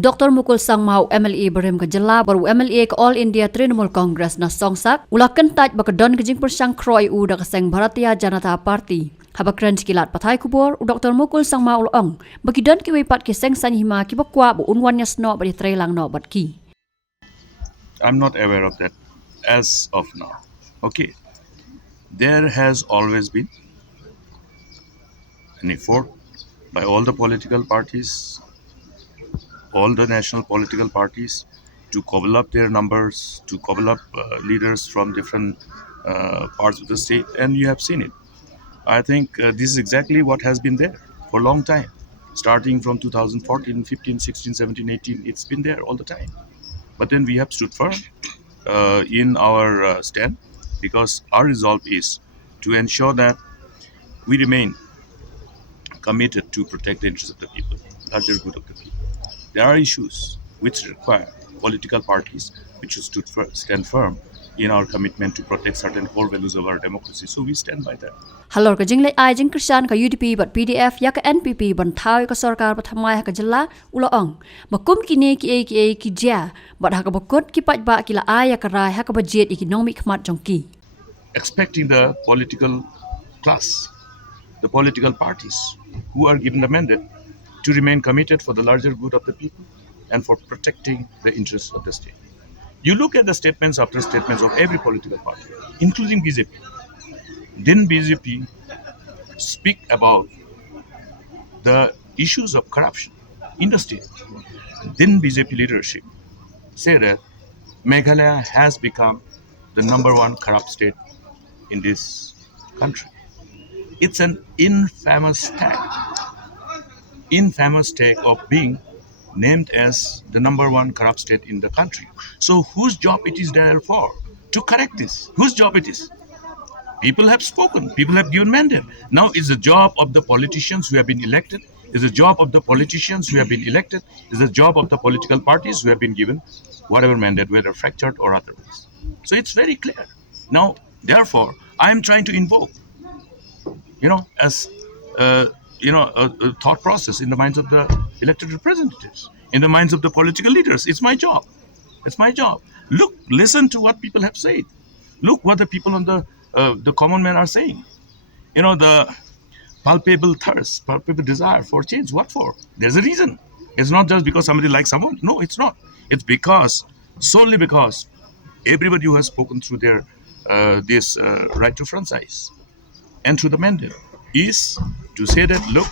Dr Mukul Sangmau MLA Barim ke Jela baru MLA ke All India Trinamool Congress na Songsak ulah Kyntait bakadon ke jing persang khroh u da keseng Bharatiya Janata Party. Habakran kilat pathai kubur Dr Mukul Sangmau ulong bakidon ki wepat ke seng sanhima ki bakwa bu unwannya sno bari trailang no batki. I'm not aware of that as of now. Okay. There has always been an effort by all the political parties, all the national political parties to cobble up their numbers, to cobble up leaders from different parts of the state, and you have seen it. I think this is exactly what has been there for a long time. Starting from 2014, 15, 16, 17, 18, it's been there all the time. But then we have stood firm in our stand because our resolve is to ensure that we remain committed to protect the interests of the people, larger good of the people. There are issues which require political parties which should stand firm in our commitment to protect certain core values of our democracy. So we stand by that. Halor ka jingle ai jing Krishan ka UDP bat PDF ya ka NPP ban thau ka sarkar pathamai ka Jela ulaong makum kini ki ja bat ha ka bakot ki pat ba kila ai ka rai ha ka budget economic khmat jongki. Expecting the political class, the political parties who are given the mandate to remain committed for the larger good of the people and for protecting the interests of the state. You look at the statements after statements of every political party, including BJP. Didn't BJP speak about the issues of corruption in the state? Didn't BJP leadership say that Meghalaya has become the number one corrupt state in this country? It's an infamous tag of being named as the number one corrupt state in the country. So whose job it is therefore to correct this? Whose job it is? People have spoken. People have given mandate. Now it's the job of the politicians who have been elected. It's the job of the politicians who have been elected. It's the job of the political parties who have been given whatever mandate, whether fractured or otherwise. So it's very clear. Now, therefore, I am trying to invoke, as a thought process in the minds of the elected representatives, in the minds of the political leaders. It's my job. It's my job. Look, listen to what people have said. Look what the people on the common man are saying. The palpable thirst, palpable desire for change. What for? There's a reason. It's not just because somebody likes someone. No, it's not. It's solely because everybody who has spoken through their this right to franchise and through the mandate is to say that, look,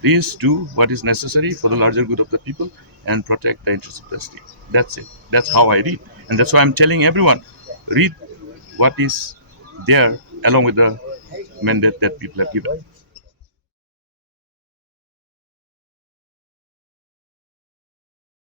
please do what is necessary for the larger good of the people and protect the interests of the state. That's it. That's how I read. And that's why I'm telling everyone, read what is there along with the mandate that people have given.